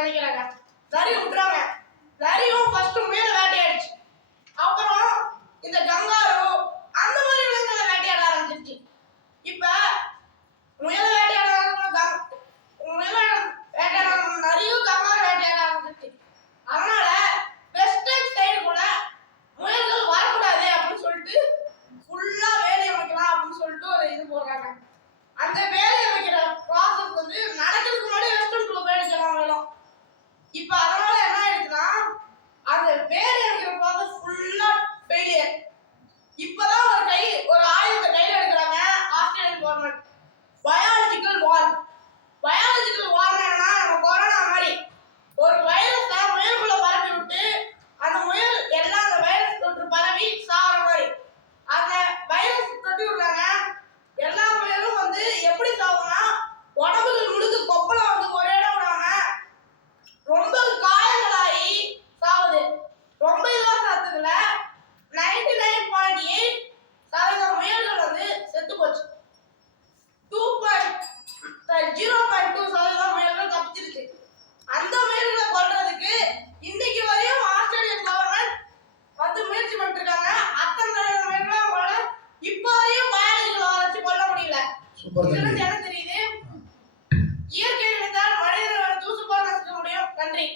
நினைக்கிறாங்க. நரி விட்டுறாங்க. நரியும் ஃபர்ஸ்ட் முயலை வேட்டையாடிச்சு. அப்புறம் இந்த கங்காரு அந்த மாதிரி விலங்குகளை வேட்டையாட ஆரம்பிச்சிருச்சு. இப்ப முயலை வேட்டையாட நரியும் கங்காரு வேட்டையாட ஆரம்பிச்சிருச்சு. அதனால வெஸ்டர்ன் சைடுக்குள்ள முயல்கள் வரக்கூடாது அப்படின்னு சொல்லிட்டு ஃபுல்லா வேலி அமைக்கலாம் அப்படின்னு சொல்லிட்டு ஒரு இது போடுறாங்க. அந்த வேலி அமைக்கிற ப்ராசஸ் வந்து நடக்கிறதுக்கு முன்னாடி வெஸ்டர்னுக்குள்ள போயிடுச்சு வேணும். இப்ப அதனால என்ன ஆயிடுச்சுன்னா அந்த வேலி அமைக்கிற ப்ராசஸ் ஃபுல்லா ஃபெயிலியர். இப்பதான் ஒரு ஆயுதத்தை கையில எடுக்கிறாங்க ஆஸ்திரேலியன் கவர்மெண்ட். பயாலஜிக்கல் வார். பயாலஜிக்கல் வார்னா நம்ம கொரோனா மாதிரி ஒரு வைரஸை முயலுக்குள்ள பரப்பி விட்டு அந்த முயல் எல்லாம் அந்த வைரஸ் தொற்று பரவி சாகிற மாதிரி அந்த வைரஸ் தொட்டி விடுறாங்க. எல்லா முயலும் வந்து எப்படி சாகும்னா உடம்புகள் முழுக்க கொப்பளம் வந்து ஒரே இடம் விடாம ரொம்ப காயங்களாகி சாகுது. ரொம்ப இதுவா சாத்ததுல 99.8% முயல்கள் வந்து செத்து போச்சு. 0.2% முயல்கள் தப்பிச்சிருச்சு. அந்த முயல்களை கொல்றதுக்கு இன்னைக்கு வரையும் ஆஸ்திரேலியன் கவர்மெண்ட் வந்து முயற்சி பண்ணிட்டு இருக்காங்க. அத்தனை முயல்களை இப்போ வரையும் பயாலஜிக்கல் வச்சு கொல்ல முடியல. இதுல என்ன தெரியுது? இயற்கை நினைத்தால் மனிதர்களை தூசு போல நசுக்க முடியும். நன்றி.